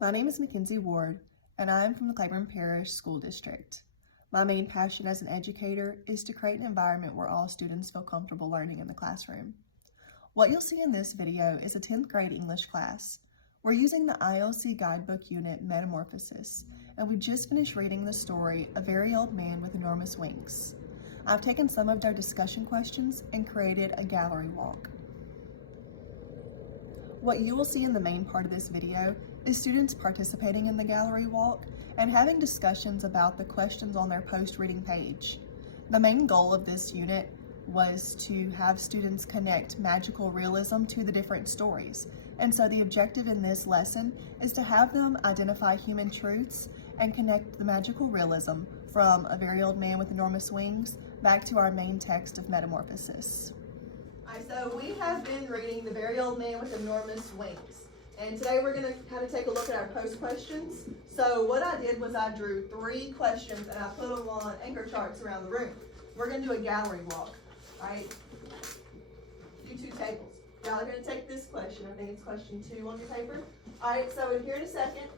My name is Mackenzie Ward, and I am from the Claiborne Parish School District. My main passion as an educator is to create an environment where all students feel comfortable learning in the classroom. What you'll see in this video is a 10th grade English class. We're using the ILC guidebook unit Metamorphosis, and we just finished reading the story A Very Old Man with Enormous Wings. I've taken some of their discussion questions and created a gallery walk. What you will see in the main part of this video is students participating in the gallery walk and having discussions about the questions on their post-reading page. The main goal of this unit was to have students connect magical realism to the different stories. And so the objective in this lesson is to have them identify human truths and connect the magical realism from A Very Old Man with Enormous Wings back to our main text of Metamorphosis. Alright, so we have been reading The Very Old Man with Enormous Wings. And today we're going to kind of take a look at our post questions. So what I did was I drew 3 questions and I put them on anchor charts around the room. We're going to do a gallery walk. Alright, do 2 tables. Y'all are going to take this question. I think it's question 2 on your paper. Alright, so in here in a second,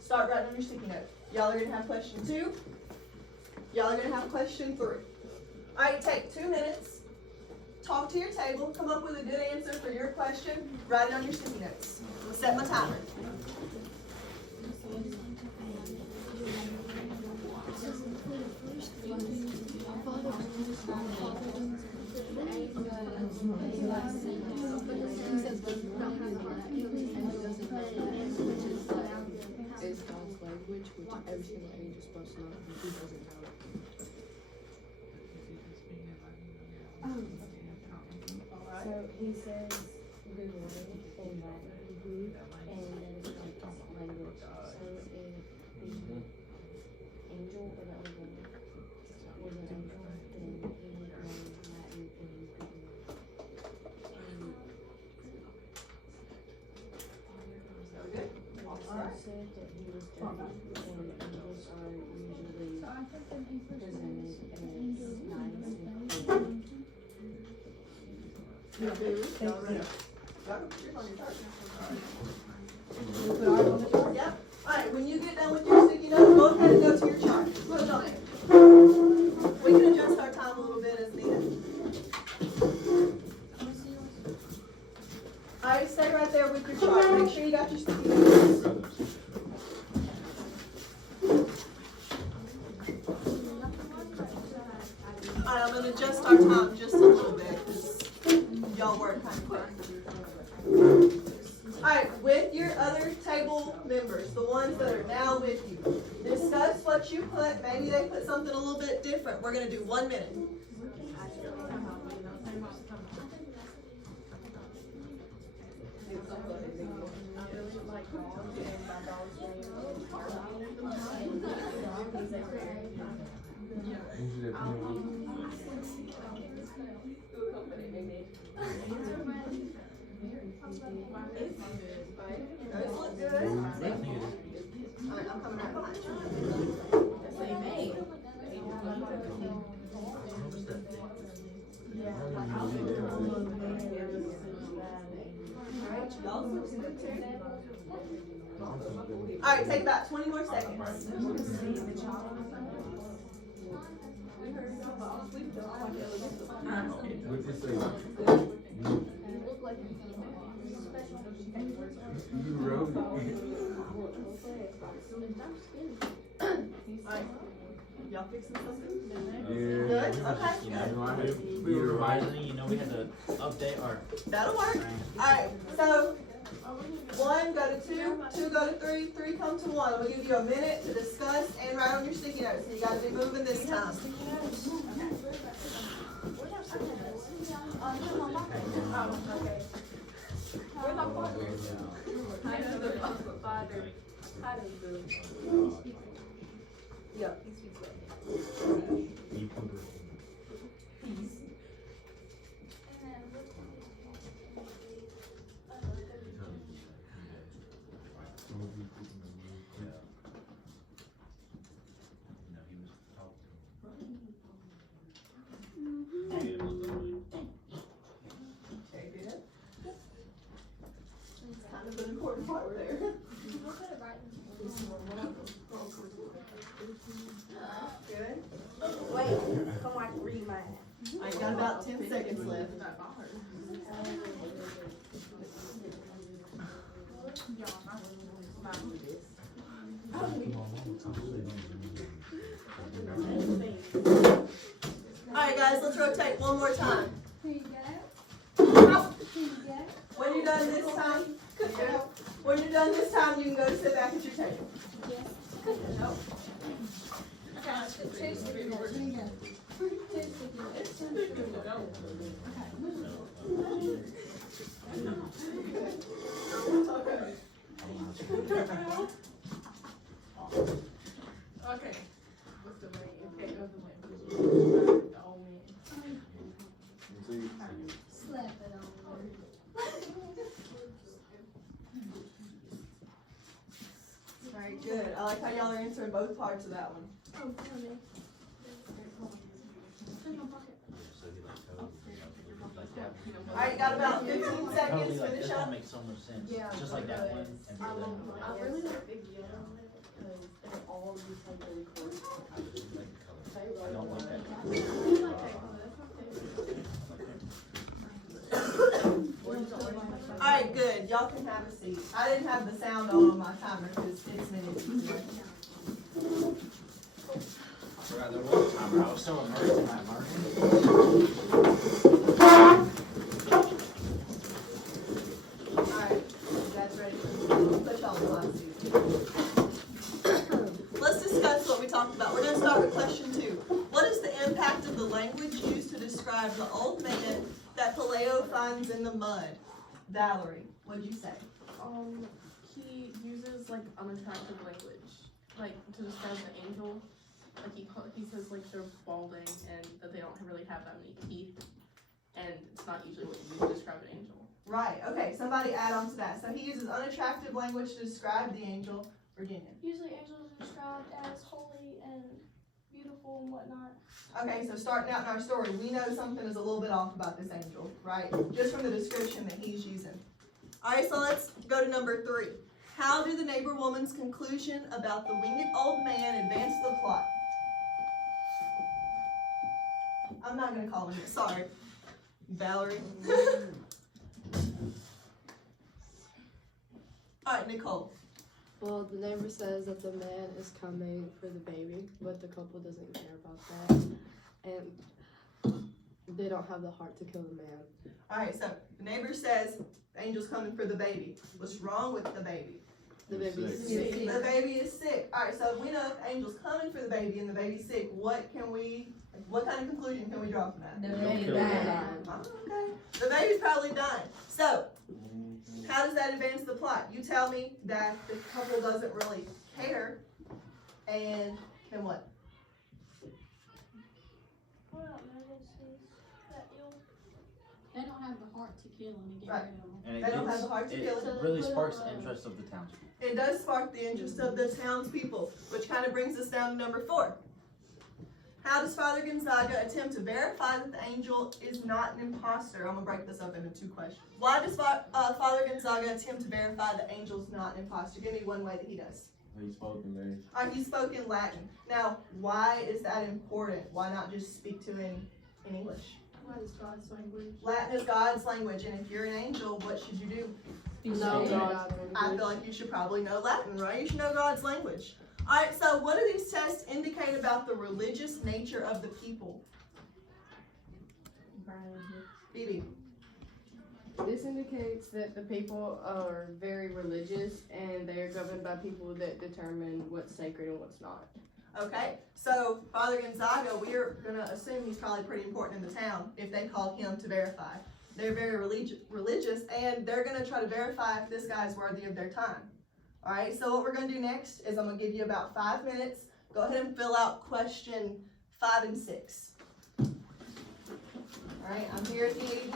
start writing on your sticky note. Y'all are going to have question 2. Y'all are going to have question 3. Alright, take 2 minutes. Talk to your table, come up with a good answer for your question, write it on your sticky notes. We'll set my timer. Is God's language, which every single age is supposed to know, and he doesn't know. So he says good morning in Latin, and then it's like his language. So if the angel or the other woman was an angel, then he would know Latin and he could also said that he was dirty, and angels are usually presented as nice and cool. Yep. Alright, when you get done with your sticky notes, go ahead and go to your chart. Put it on there. We can adjust our time a little bit as needed. Alright, stay right there with your chart. Make sure you got your sticky notes. Alright, I'm going to adjust our time just a little bit because y'all work kind of quick. Alright, with your other table members, the ones that are now with you, discuss what you put. Maybe they put something a little bit different. We're going to do 1 minute. Those look good. Alright, I'm coming right behind you. Alright, take about 20 more seconds. Alright, y'all fixing something? Yeah. Good? Okay. We were revising, we had to update our. That'll work. Alright, so 1 go to 2, 2 go to 3, 3 come to 1. We'll give you a minute to discuss and write on your sticky notes. So you gotta be moving this time. Yep. Kind of an important part there. got about 10 seconds left. Alright guys, let's rotate one more time. Here you go. Here you go. When you're done this time, when you're done this time, you can go sit back at your table. Nope. Okay. What's the way? Okay, go the way. The old man. Slap it on. Alright, good. I like how y'all are answering both parts of that one. Oh, funny. Alright, you got about 15 Totally, seconds. like, Finish this up. one makes so much sense. Yeah, Just like that one. And the other one. I really like Big Yellow on it because it all just like really cool. I just like the color. I don't like that. I really like that color. That's my favorite. Alright, good. Y'all can have a seat. I didn't have the sound on my timer because it's minutes. I forgot there was a timer. I was so immersed in that marketing. Alright, you guys ready? Put y'all in the hot seat. Let's discuss what we talked about. We're going to start with question 2. What is the impact of the language used to describe the old man that Paleo finds in the mud? Valerie, what'd you say? He uses like unattractive language, like to describe the angel. Like he says like they're balding and that they don't really have that many teeth, and it's not usually what you use to describe an angel. Right, okay, somebody add on to that. So he uses unattractive language to describe the angel. Virginia. Usually angels are described as holy and beautiful and whatnot. Okay, so starting out in our story, we know something is a little bit off about this angel, right? Just from the description that he's using. Alright, so let's go to number 3. How did the neighbor woman's conclusion about the winged old man advance the plot? I'm not going to call him it, sorry. Valerie. Alright, Nicole. Well, the neighbor says that the man is coming for the baby, but the couple doesn't care about that. And they don't have the heart to kill the man. Alright, so the neighbor says the angel's coming for the baby. What's wrong with the baby? The baby's sick. sick. The baby is sick. Alright, so if we know if the angel's coming for the baby and the baby's sick, what kind of conclusion can we draw from that? The Don't baby kill the died. Oh, okay. The baby's probably dying. So, how does that advance the plot? You tell me that the couple doesn't really care, and then what? What about notices that you'll They don't have the heart to kill him and get Right. rid of him. And They don't have the heart to kill it really sparks the interest of the townspeople. It does spark the interest of the townspeople, which kind of brings us down to number 4. How does Father Gonzaga attempt to verify that the angel is not an imposter? I'm going to break this up into 2 questions. Why does Father Gonzaga attempt to verify the angel's not an imposter? Give me one way that he does. He spoke in very. He spoke in Latin. Now, why is that important? Why not just speak to him in English? What is God's language? Latin is God's language, and if you're an angel, what should you do? No, God. I feel like you should probably know Latin, right? You should know God's language. Alright, so what do these tests indicate about the religious nature of the people? Phoebe. This indicates that the people are very religious and they are governed by people that determine what's sacred and what's not. Okay, so Father Gonzaga, we're going to assume he's probably pretty important in the town if they called him to verify. They're very religious, and they're going to try to verify if this guy's worthy of their time. Alright, so what we're going to do next is I'm going to give you about 5 minutes. Go ahead and fill out question 5 and 6. Alright, I'm here at the AD.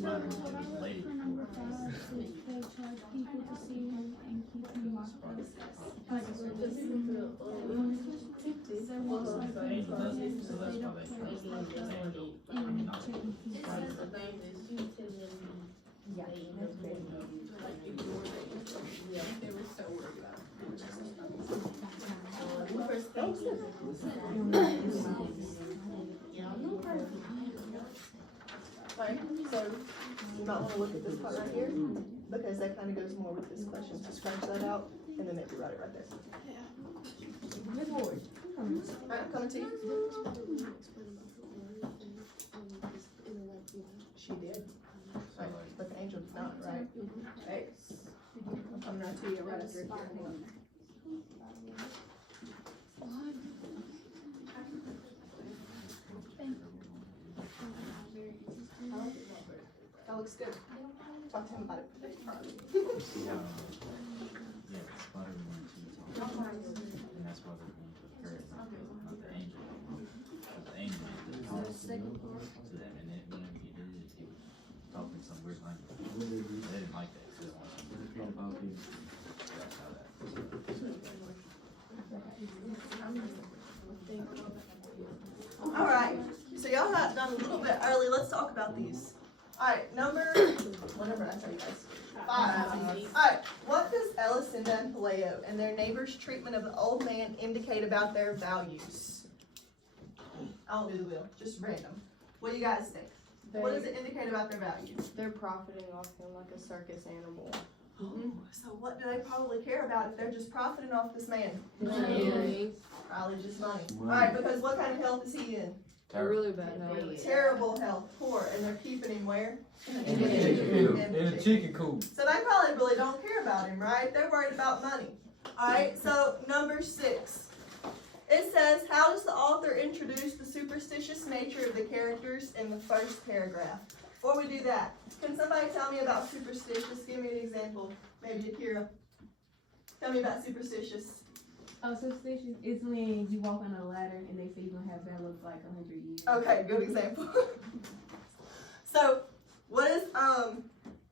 For number 5, they charge people to see him and keep him locked up. Like, there was like, Angel does it, so that's they why don't they care trust about the angel. and taking his life. Yeah, that's crazy. Like ignore the angel. Yeah. They were so worried about it. Right, so you might wanna look at this part right here, because that kinda goes more with this question, so scratch that out, and then maybe write it right there. Good lord. Right, I'm coming to you. She did. Right, but the angel did not, right? Okay. I'm coming right to you, right after here, hang on. That looks good. Talk to him about it. See how, yeah, it's butter when she's on. And that's why they're going to the parrot, not the angel. But the angel did to them, and then when he did it, he was talking some weird language. They didn't like that, so they wanted to. That's how that. Alright, so y'all got done a little bit early, let's talk about these. Alright, what number did I tell you guys? 5. Alright, what does Elisenda and Paleo and their neighbor's treatment of the old man indicate about their values? I won't do the wheel, just random. What do you guys think? What does it indicate about their values? They're profiting off him like a circus animal. So what do they probably care about if they're just profiting off this man? Money. Probably just money. Alright, because what kind of health is he in? A really bad health. Terrible health, poor, and they're keeping him where? In In a chicken coop. So they probably really don't care about him, right? They're worried about money. Alright, so number 6. It says, how does the author introduce the superstitious nature of the characters in the first paragraph? Before we do that, can somebody tell me about superstitious? Give me an example. Maybe Akira. Tell me about superstitious. Oh, superstition is when you walk on a ladder and they say you're gonna have bad luck for like 100 years. Okay, good example. So, what does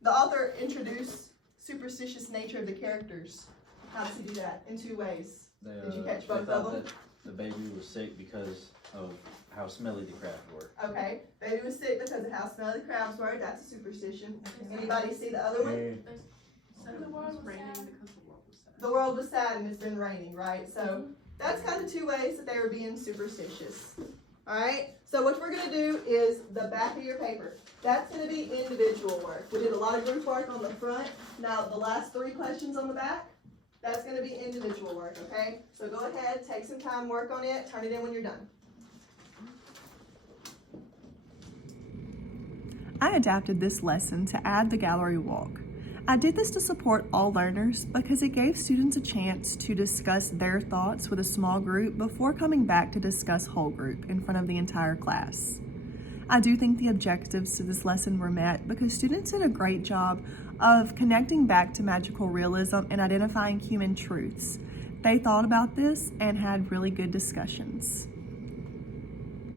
the author introduce superstitious nature of the characters? How does he do that? In 2 ways. Did you catch both of them? The baby was sick because of how smelly the crabs were. Okay, baby was sick because of how smelly the crabs were. That's a superstition. Anybody see the other one? So the world was raining because the world was sad. The world was sad and it's been raining, right? So that's kind of 2 ways that they were being superstitious. Alright, so what we're going to do is the back of your paper. That's going to be individual work. We did a lot of group work on the front. Now the last 3 questions on the back, that's going to be individual work, okay? So go ahead, take some time, work on it, turn it in when you're done. I adapted this lesson to add the gallery walk. I did this to support all learners because it gave students a chance to discuss their thoughts with a small group before coming back to discuss whole group in front of the entire class. I do think the objectives to this lesson were met because students did a great job of connecting back to magical realism and identifying human truths. They thought about this and had really good discussions.